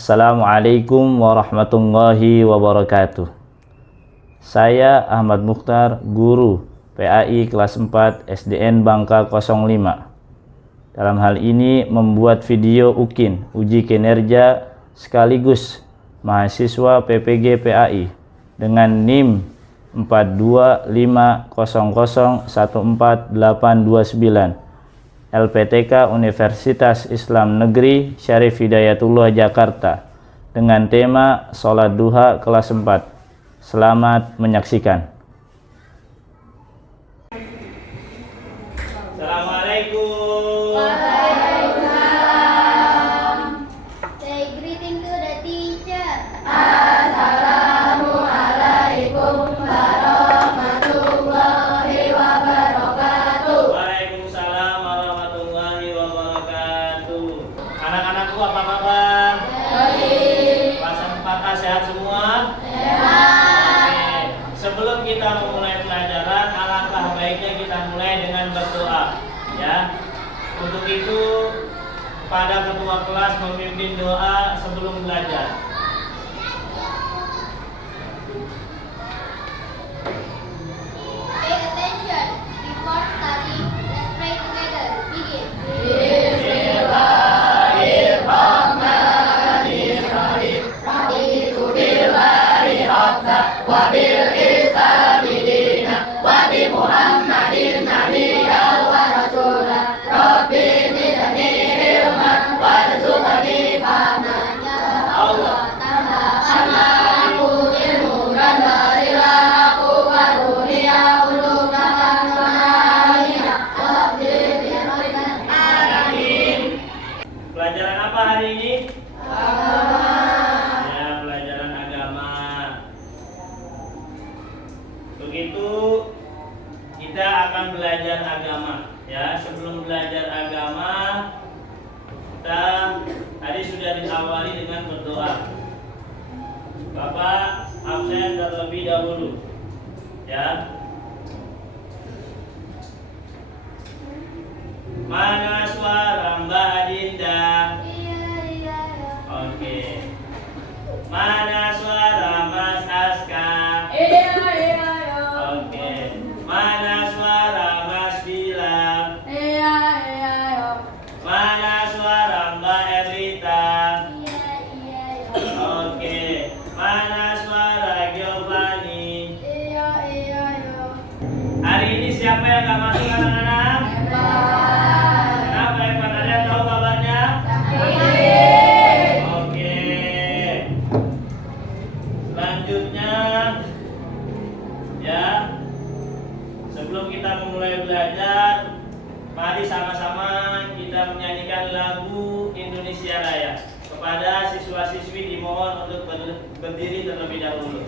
Assalamualaikum warahmatullahi wabarakatuh. Saya Ahmad Mukhtar, guru PAI kelas 4 SDN Bangka 05. Dalam hal ini membuat video UKIN, uji kinerja sekaligus mahasiswa PPG PAI dengan NIM 425001489. LPTK Universitas Islam Negeri Syarif Hidayatullah Jakarta dengan tema Sholat Duha kelas 4. Selamat menyaksikan. Assalamualaikum. Waalaikumsalam. Say greeting to the teacher. Assalamualaikum warahmatullahi wabarakatuh. Waalaikumsalam warahmatullahi wabarakatuh. Anak-anakku apa kabar? Baik. Kelas 4A sehat semua? Sehat. Oke. Sebelum kita memulai pelajaran, alangkah baiknya kita mulai dengan berdoa, ya. Untuk itu, pada ketua kelas memimpin doa sebelum belajar. Pay attention before study. Let's pray together. Begin. Pelajaran apa hari ini? Ya, pelajaran agama. Begitu kita akan belajar agama, ya. Sebelum belajar agama, kita tadi sudah diawali dengan berdoa. Bapak absen terlebih dahulu, ya. Mana suara Mbak Adinda? Oke. Mana suara Mas Aska? Oke. Mana suara Mas Bilang? Mana suara Mbak Erlita? Oke. Mana suara Giovanni? Hari ini siapa yang gak masuk anak-anak? Kenapa Evan? Ada yang tahu kabarnya? Oke. Selanjutnya, ya, sebelum kita memulai belajar, mari sama-sama kita menyanyikan lagu Indonesia Raya. Kepada siswa-siswi dimohon untuk berdiri terlebih dahulu.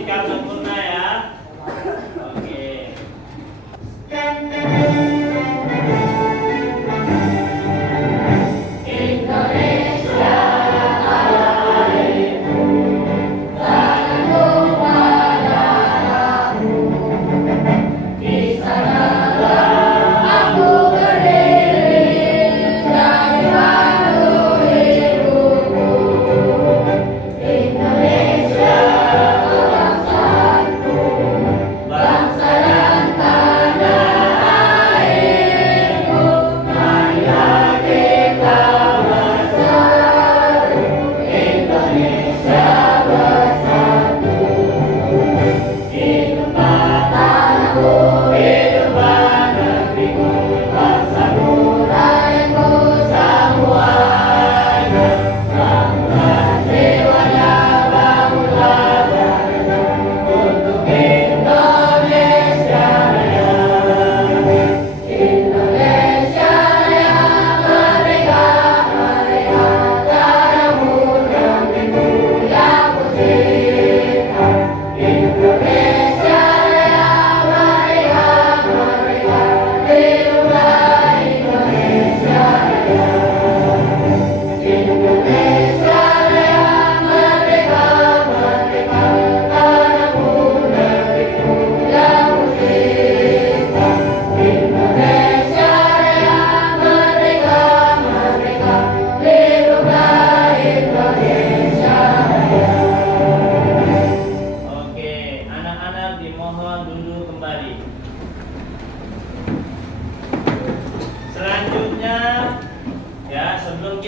Sikap sempurna, ya. Oke. Indonesia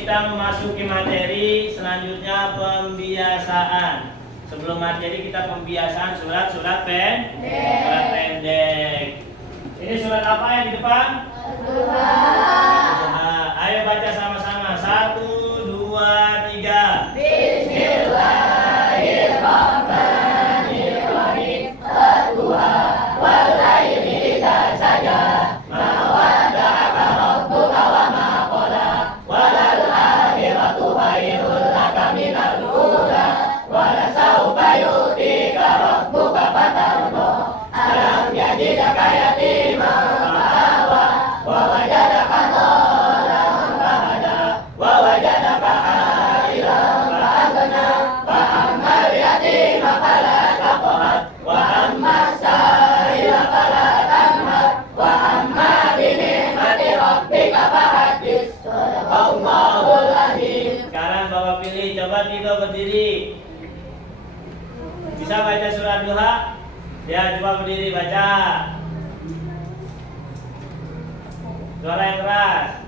kita memasuki materi selanjutnya, pembiasaan. Sebelum materi kita pembiasaan surat pendek. Ini surat apa yang di depan? Al-Duha. Ayo baca sama-sama. 1, 2, 3. Bismillahirrahmanirrahim. Al-Duha wal laili idza saja. Ma wadda'aka rabbuka wa ma qala. Walal akhiratu khairul laka minal ula. Wala sawfa yu'tika rabbuka fatarda. Alam yajidaka yatiman fa'awa. Wa wajadaka dhalan fahada. Wa wajadaka a'ilan fa'agna. Fa ammal yatima fala taqhar. Wa ammas sa'ila fala tanhar. Wa amma bi ni'mati rabbika fahaddits. Shadaqallahul azim. Sekarang Bapak pilih, coba kita berdiri. Bisa baca surat Duha? Ya, coba berdiri baca. Suara yang keras.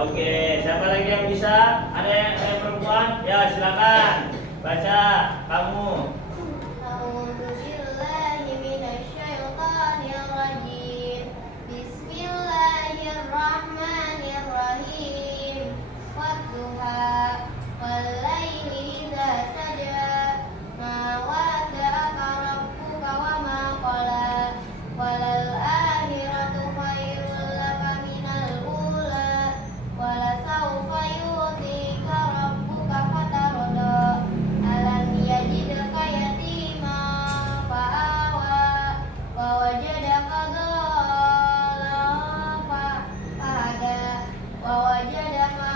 Oke, siapa lagi yang bisa? Ada yang perempuan? Ya, silakan. Baca kamu. A'udzu billahi minasyaitonir rajim. Bismillahirrahmanirrahim. Wadduha wal laili idza saja. Ma wadda'aka rabbuka wa ma qala. Walal akhiratu khairul laka minal ula. Wala sawfa yu'tika rabbuka fatarda. Alam yajidka yatiman fa'awa. Wa wajadaka dhalan fahada. Wa wajadaka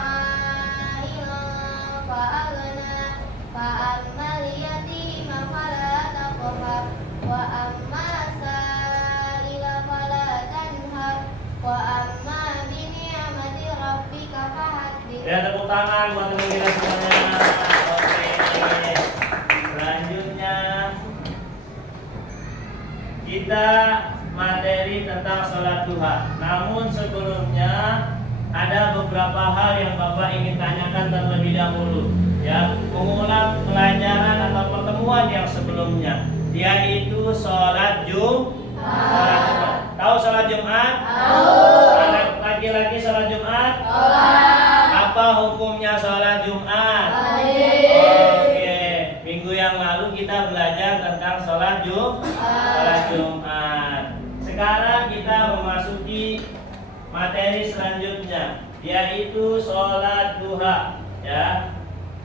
a'ilan fa'agna. Fa ammal yatima fala taqhar. Wa ammas sa'ila fala tanhar. Wa amma bi ni'mati rabbika fahaddits. Ya, tepuk tangan buat teman kita semuanya. Oke. Selanjutnya kita materi tentang sholat duha. Namun sebelumnya ada beberapa hal yang Bapak ingin tanyakan terlebih dahulu. Ya, mengulang pelajaran atau pertemuan yang sebelumnya, yaitu sholat Jumat. Tahu sholat Jumat? Anak laki-laki sholat Jumat? Apa hukumnya sholat Jumat? Oke, minggu yang lalu kita belajar tentang sholat Jumat. Sekarang kita memasuki materi selanjutnya, yaitu sholat duha. Ya.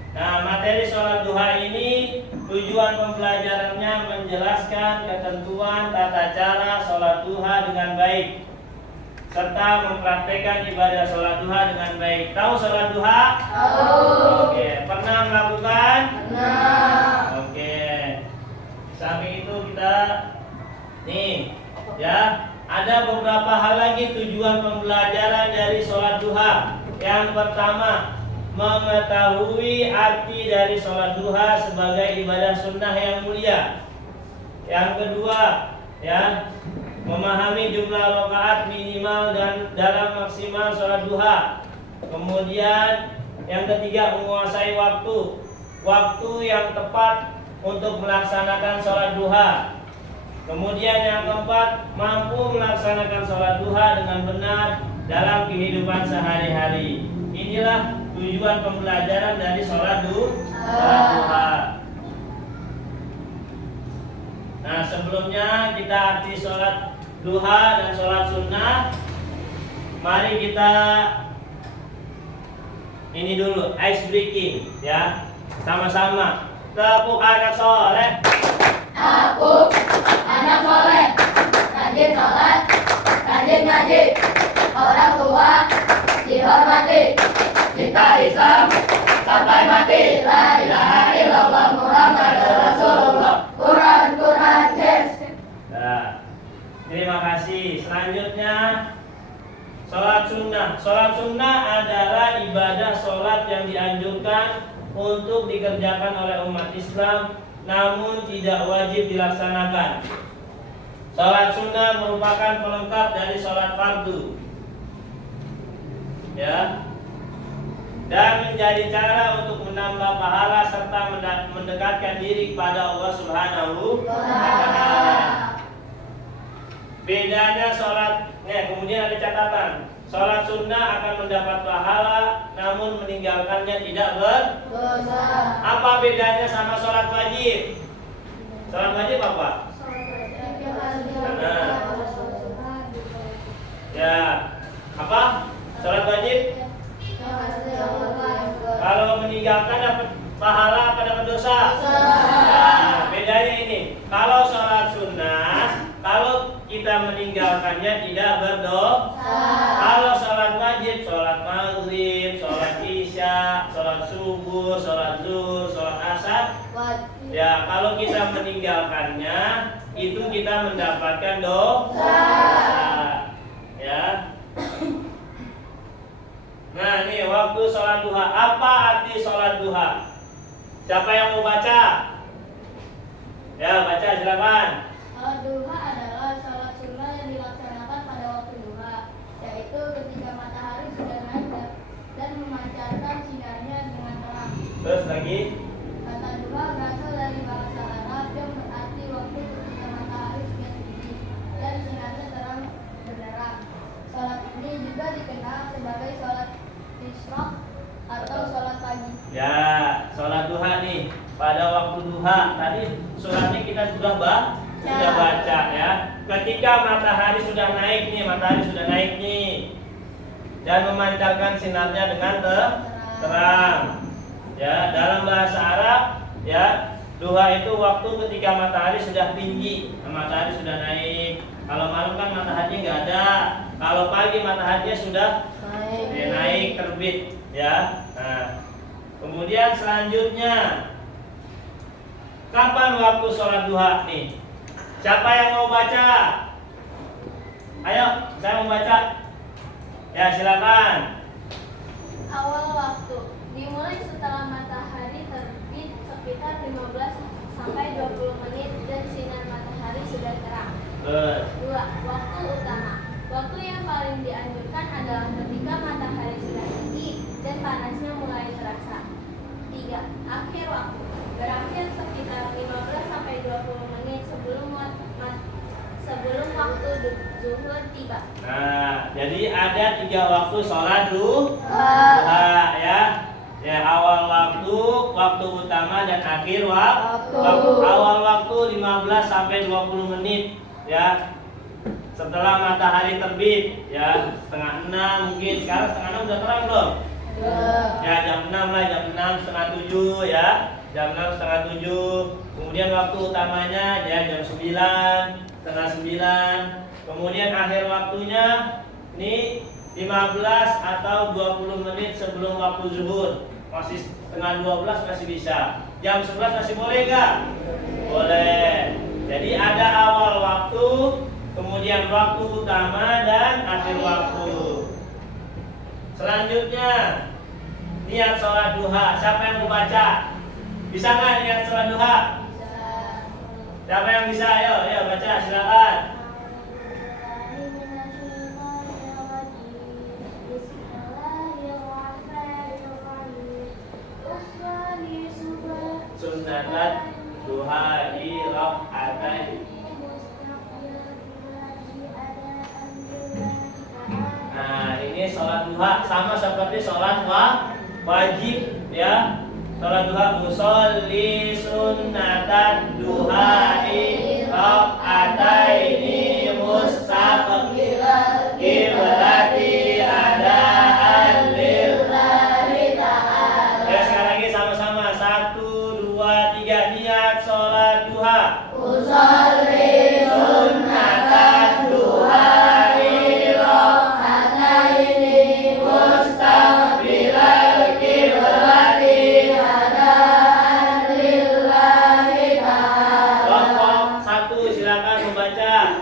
Nah, materi sholat duha ini tujuan pembelajarannya menjelaskan ketentuan tata cara sholat duha dengan baik, serta mempraktekkan ibadah sholat duha dengan baik. Tahu sholat duha? Oke, pernah melakukan? Oke. Samping itu kita ya, ada beberapa hal lagi tujuan pembelajaran dari sholat duha. Yang pertama, mengetahui arti dari sholat duha sebagai ibadah sunnah yang mulia. Yang kedua, ya, memahami jumlah rakaat minimal dan dalam maksimal sholat duha. Kemudian yang ketiga, menguasai waktu yang tepat untuk melaksanakan sholat duha. Kemudian yang keempat, mampu melaksanakan sholat duha dengan benar dalam kehidupan sehari-hari. Inilah tujuan pembelajaran dari sholat duha. Nah, sebelumnya kita arti sholat duha dan sholat sunnah. Mari kita ini dulu, ice breaking, ya. Sama-sama. Tepuk anak soleh. Aku anak soleh, rajin sholat, rajin ngaji, orang tua dihormati, cinta Islam sampai mati. La ilaha illallah Muhammadur Rasulullah. Quran yes. Nah, terima kasih. Selanjutnya sholat sunnah. Sholat sunnah adalah ibadah sholat yang dianjurkan untuk dikerjakan oleh umat Islam, namun tidak wajib dilaksanakan. Sholat sunnah merupakan pelengkap dari sholat fardu, ya, dan menjadi cara untuk menambah pahala serta mendekatkan diri kepada Allah Subhanahu wa Ta'ala. Bedanya sholat, kemudian ada catatan. Sholat sunnah akan mendapat pahala, namun meninggalkannya tidak berdosa. Apa bedanya sama sholat wajib? Sholat wajib apa? Nah, ya, apa? Sholat wajib? Kalau meninggalkan dapat pahala apa dapat dosa? Nah, bedanya ini. Kalau sholat sunnah, kalau kita meninggalkannya tidak berdosa. Kalau sholat wajib, sholat maghrib, sholat isya, sholat subuh, sholat zuhur, sholat asar, ya kalau kita meninggalkannya itu kita mendapatkan dosa. Ya. Nah, ini waktu sholat duha. Apa arti sholat duha? Siapa yang mau baca? Ya, baca silakan. Sholat duha adalah sholat sunnah yang dilaksanakan pada waktu duha, yaitu ketika matahari sudah naik dan memancarkan sinarnya dengan terang. Terus lagi. Kata duha berasal dari bahasa Arab yang berarti waktu ketika matahari sudah tinggi dan sinarnya terang benderang. Sholat ini juga dikenal sebagai sholat isyraq atau sholat pagi. Ya, sholat duha nih. Pada waktu duha tadi suratnya kita sudah baca ya. Ketika matahari sudah naik nih, dan memancarkan sinarnya dengan terang. Ya, dalam bahasa Arab ya, duha itu waktu ketika matahari sudah tinggi, matahari sudah naik. Kalau malam kan mataharinya nggak ada. Kalau pagi mataharinya sudah naik terbit ya. Nah, kemudian selanjutnya kapan waktu sholat duha nih? Siapa yang mau baca? Ayo, saya mau baca. Ya, silakan. Awal waktu dimulai setelah matahari terbit sekitar 15 sampai 20 menit dan sinar matahari sudah terang. 2. Waktu utama. Waktu yang paling dianjurkan adalah ketika matahari sudah tinggi dan panasnya mulai terasa. 3. Akhir waktu. Berakhir sekitar 15 sampai 20 menit sebelum waktu zuhur tiba. Nah, jadi ada 3 waktu sholat duha ya. Ya, awal waktu, waktu utama dan akhir waktu. Awal waktu 15 sampai 20 menit ya. Setelah matahari terbit ya, setengah 6 mungkin. Sekarang setengah 6 udah terang belum? Ya, jam 6 lah, jam 6 setengah 7 ya. Jam 6 setengah 7. Kemudian waktu utamanya ya jam 9, setengah 9. Kemudian akhir waktunya ini 15 atau 20 menit sebelum waktu zuhur. Masih setengah 12 masih bisa. Jam 11 masih boleh nggak? Boleh. Jadi ada awal waktu, kemudian waktu utama dan akhir waktu. Selanjutnya niat sholat duha. Siapa yang mau baca? Bisa nggak niat sholat duha? Siapa yang bisa? Ayo baca silakan. Sunnatan duha rakaatain. Nah, ini sholat duha sama seperti sholat wajib ya. Sholat duha musolli sunnatan duhai rakataini mustaqbilal kiblati adaan lillahi ta'ala. Ya, sekali lagi sama-sama 1, 2, 3 niat sholat duha.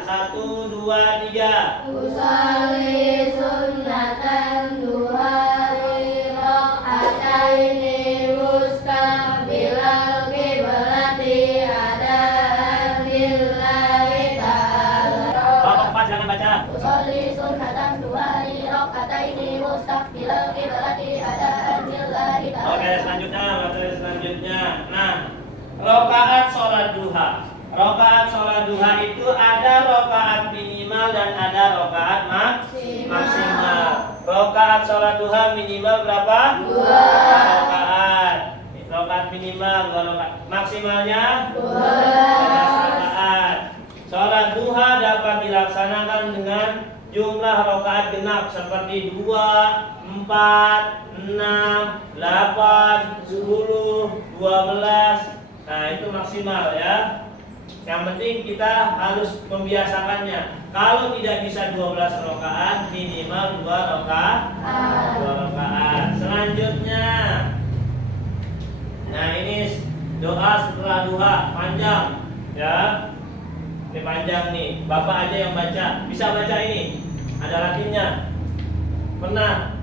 1, 2, 3. Usolli sunnatan duhari rok'ataini mustaqbilal qiblati adaan lillahi ta'ala. Kelompok 4 jangan baca. Usolli sunnatan duhari rok'ataini mustaqbilal qiblati adaan lillahi ta'ala. Oke, selanjutnya, materi selanjutnya. Nah, rakaat sholat duha. Rakaat sholat duha itu ada rakaat minimal dan ada rakaat maksimal. Rakaat sholat duha minimal berapa? 2 rakaat. Rakaat minimal 2 rakaat. Maksimalnya 12 rakaat. Sholat duha dapat dilaksanakan dengan jumlah rakaat genap seperti 2, 4, 6, 8, 10, 12. Nah, itu maksimal ya. Yang penting kita harus membiasakannya. Kalau tidak bisa 12 rakaat, minimal 2 rakaat. 2 rakaat. Selanjutnya. Nah, ini doa setelah duha panjang ya. Ini panjang nih. Bapak aja yang baca. Bisa baca ini? Ada latinnya. Pernah?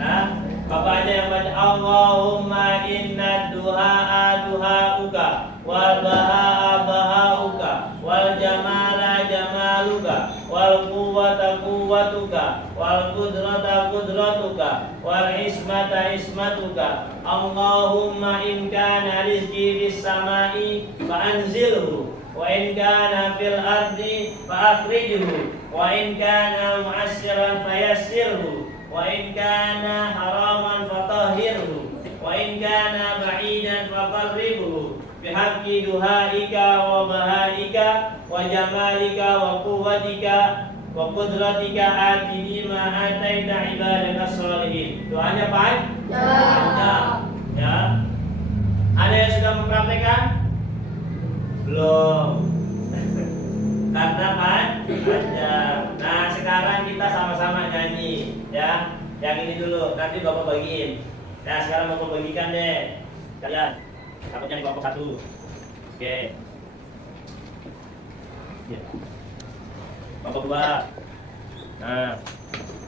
Nah, Bapak aja yang baca. Allahumma inna duha'a duha'uka wal baha'a baha'uka wal jamala jamaluka wal quwwata quwwatuka wal qudrata qudratuka wal ismata ismatuka. Allahumma in kana rizqi fis samai fa anzilhu wa in kana fil ardi fa akhrijhu wa in kana mu'assiran fayassirhu wa in kana haraman fatahhirhu wa in kana ba'idan faqarribhu bihaqqi duhaika wa bahaika wa jamalika wa quwwatika wa qudratika atini ma ataita ibadaka sholihin. Doanya panjang ya. Ada yang sudah mempraktekkan? Belum. Karena panjang. Nah, sekarang kita sama-sama nyanyi ya. Yang ini dulu, nanti Bapak bagiin. Nah, sekarang Bapak bagikan deh. Kalian takutnya di kelompok 1. Oke. Ya. Kelompok 2. Nah,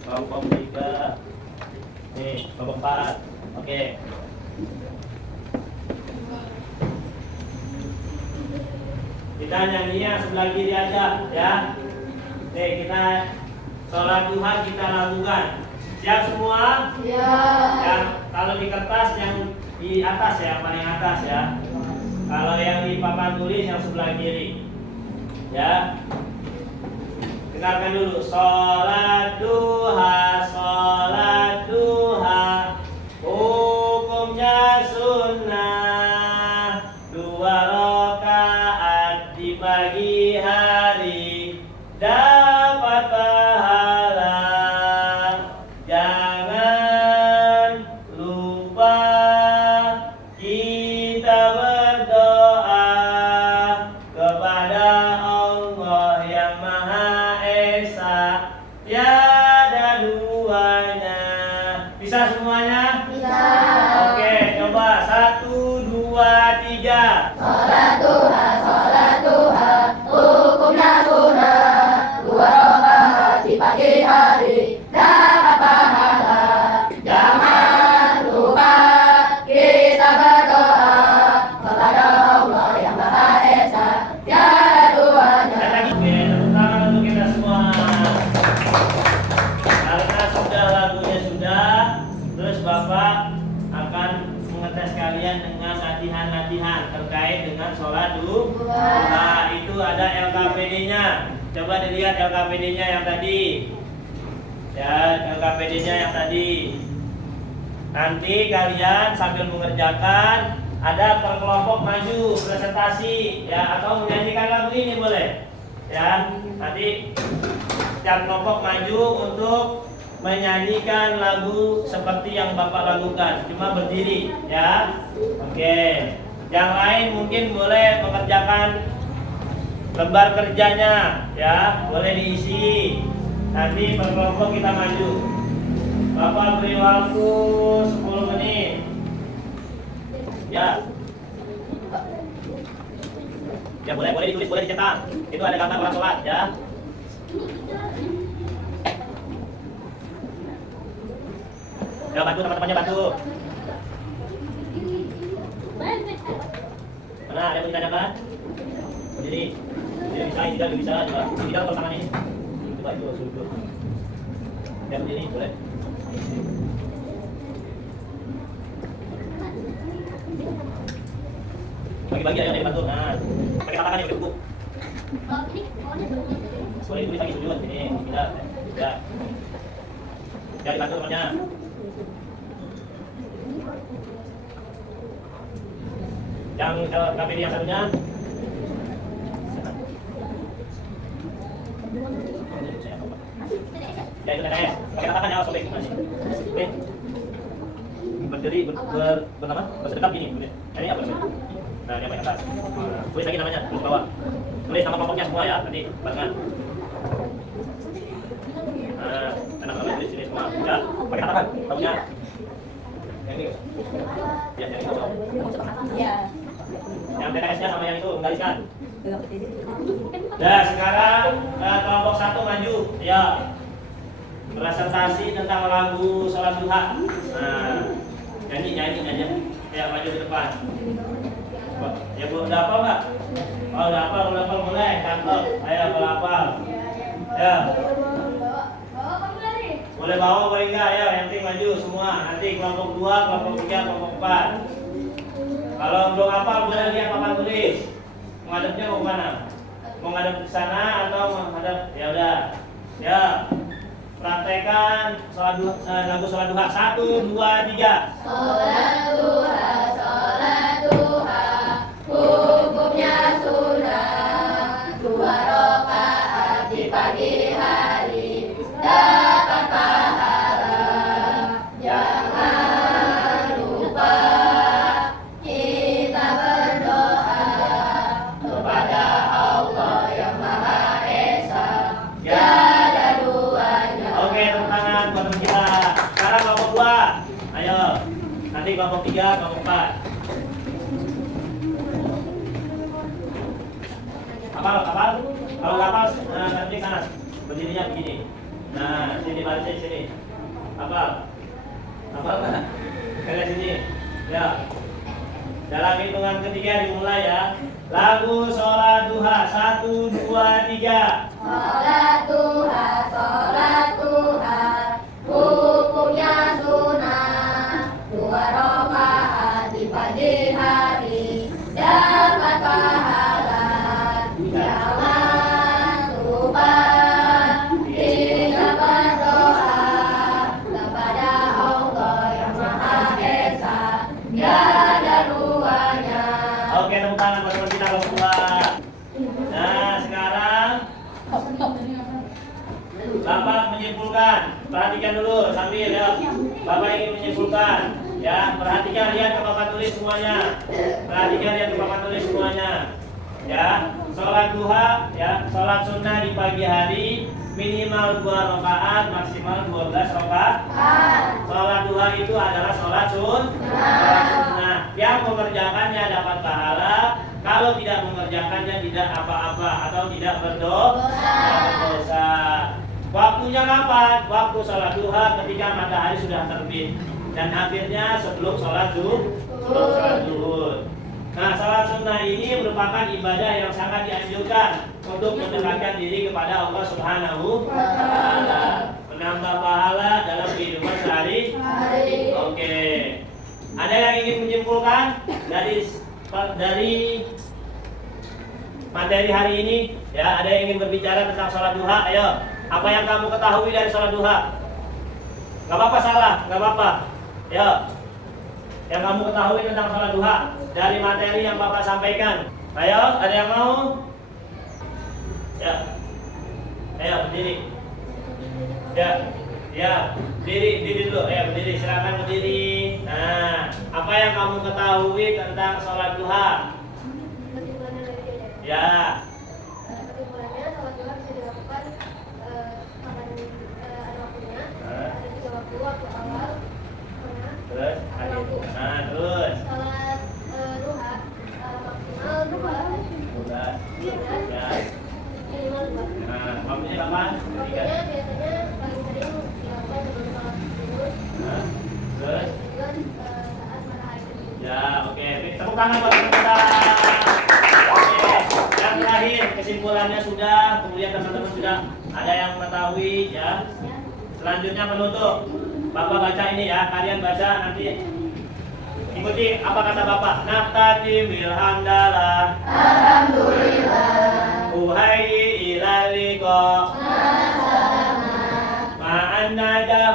kelompok 3. Nih, kelompok 4. Oke. Kita nyanyinya sebelah kiri aja ya. Nih, kita sholat duha kita lakukan. Siap semua? Siap. Yang kalau di kertas yang di atas ya, paling atas ya. Kalau yang di papan tulis yang sebelah kiri. Ya. Dengarkan dulu. Sholat duha, hukumnya sunnah. 2 rakaat di pagi hari dapat pahala. Jangan lupa kita berdoa kepada Allah yang Maha Esa, tiada duanya. Bisa semuanya? Bisa. Oke, coba 1, 2, 3. Sholat duha, hukumnya sunnah. 2 rakaat di pagi hari dapat pahala. Jangan lupa kita berdoa kepada Allah yang Maha Esa, tiada duanya. Dan lagi, oke, tepuk tangan untuk kita semua. Karena sudah lagunya sudah, terus Bapak akan mengetes kalian dengan latihan-latihan terkait dengan sholat duha. Itu ada LKPD-nya. Coba dilihat LKPD-nya yang tadi. Ya, LKPD-nya yang tadi. Nanti kalian sambil mengerjakan ada per kelompok maju presentasi ya, atau menyanyikan lagu ini boleh. Ya, nanti setiap kelompok maju untuk menyanyikan lagu seperti yang Bapak lakukan, cuma berdiri ya. Oke. Yang lain mungkin boleh mengerjakan lembar kerjanya ya, boleh diisi. Nanti per kelompok kita maju. Bapak beri waktu 10 menit. Ya. Ya boleh ditulis, boleh dicetak. Itu ada gambar orang sholat ya. Ya bantu teman-temannya bantu. Mana ada yang mau ditanyakan? Berdiri. Berdiri bisa, tidak bisa juga. Tidak kalau tangan ini. Coba itu suruh. Ya berdiri boleh. Bagi-bagi ayo dibantu. Nah, pakai tangan yang cukup. Boleh tulis lagi sujud ini. Tidak. Ya dibantu temannya. Yang KPD yang satunya. Ya itu nenek. Pakai tangan ya sobek. Oke. Berdiri bernama bersedekap gini. Ini apa namanya? Nah, ini apa yang atas? Tulis lagi namanya, tulis bawah. Tulis nama kelompoknya semua ya, nanti barengan. Nah, anak-anak tulis sini semua. Ya, pakai tangan, tahunya. Yang ini. Ya, yang itu. Ya. Yang TKS-nya sama yang itu, menggariskan. Nah, sekarang kelompok 1 maju. Ya. Presentasi tentang lagu sholat duha. Nah, nyanyi aja. Ya, maju ke depan. Ya belum udah hafal nggak? Oh udah hafal boleh, cakep. Ayo kalau hafal. Ya. Boleh bawa boleh enggak? Ya, yang penting maju semua. Nanti kelompok 2, kelompok 3, kelompok 4. Kalau belum hafal boleh lihat papan tulis. Menghadapnya mau kemana? Mau ngadep ke sana atau menghadap? Ya udah. Ya. Praktekan lagu sholat duha 1, 2, 3. Sholat duha, hukumnya sunnah, 2 rakaat di pagi hari, dapat pahala. Jangan lupa kita berdoa kepada Allah yang Maha Esa. Tiada duanya. Oke, tepuk tangan buat teman kita. Sekarang kelompok 2. Ayo. Nanti kelompok 3, kelompok 4. Kapal. Kalau kapal nanti sana. Berdirinya begini. Nah, sini balik sini. Kapal mana? Kalian sini. Ya. Dalam hitungan ketiga dimulai ya. Lagu sholat duha 1, 2, 3. Sholat duha, hukumnya sunnah, 2 rakaat di pagi hari, dapat pahala. Jangan lupa kita berdoa kepada Allah yang Maha Esa. Tiada duanya. Oke, tepuk tangan buat teman kita kelompok 2. Nah, sekarang Bapak menyimpulkan. Perhatikan dulu sambil ya. Bapak ingin menyimpulkan. Ya, perhatikan lihat ke papan tulis semuanya. Perhatikan lihat ke papan tulis semuanya. Ya, sholat duha ya, sholat sunnah di pagi hari minimal 2 rakaat, maksimal 12 rakaat. Sholat duha itu adalah sholat sunnah. Yang mengerjakannya dapat pahala. Kalau tidak mengerjakannya tidak apa-apa atau tidak berdosa. Waktunya kapan? Waktu sholat duha ketika matahari sudah terbit dan akhirnya sebelum sholat zuhur. Nah, sholat sunnah ini merupakan ibadah yang sangat dianjurkan untuk mendekatkan diri kepada Allah Subhanahu wa Ta'ala, menambah pahala dalam kehidupan sehari-hari. Oke. Ada yang ingin menyimpulkan dari materi hari ini? Ya, ada yang ingin berbicara tentang sholat duha? Ayo. Apa yang kamu ketahui dari sholat duha? Gak apa-apa salah, gak apa-apa. Ya. Yang kamu ketahui tentang sholat duha dari materi yang Bapak sampaikan. Ayo, ada yang mau? Ya. Ayo, berdiri. Ya, berdiri dulu. Ayo, berdiri. Silakan berdiri. Nah, apa yang kamu ketahui tentang sholat duha? Ya. Kesimpulannya sholat duha bisa dilakukan kapan ada waktunya. Ada 3 waktu awal, tengah, Terus, terus. sholat duha maksimal 2 Nah, waktunya kapan? Waktunya biasanya paling sering dilakukan sebelum sholat subuh. Nah, terus? Juga saat matahari terbit. Ya, oke. Tepuk tangan buat kita. Oke, yang terakhir kesimpulannya sudah, kemudian teman-teman sudah ada yang mengetahui ya. Ya. Selanjutnya penutup. Bapak baca ini ya, kalian baca nanti ikuti apa kata Bapak. Naftati bilhamdalah. Alhamdulillah. Uhai ilaliko. Ma'an naja.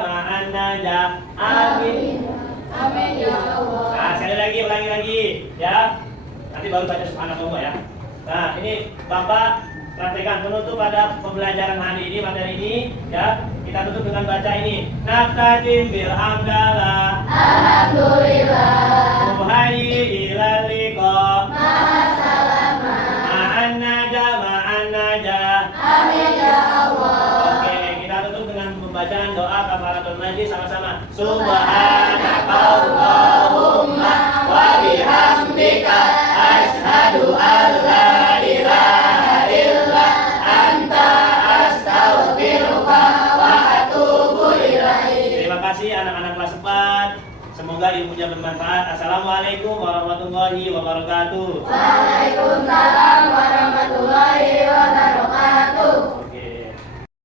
Amin. Amin ya Allah. Nah, sekali lagi, ulangi lagi ya. Nanti baru baca subhanallah ya. Nah, ini Bapak praktekkan penutup pada pembelajaran hari ini, materi ini ya. Kita tutup dengan baca ini. Naftadim bil hamdalah. Alhamdulillah. Muhayyi ilal liqa. Ma'asalama. Ma'an naja. Amin ya Allah. Oke, kita tutup dengan pembacaan doa kafaratul majlis sama-sama. Subhanakallahumma wa bihamdika asyhadu an la ilaha illa anta astaghfiruka wa atubu ilaik. Terima kasih anak-anak kelas 4. Semoga ilmunya bermanfaat. Assalamualaikum warahmatullahi wabarakatuh. Waalaikumsalam.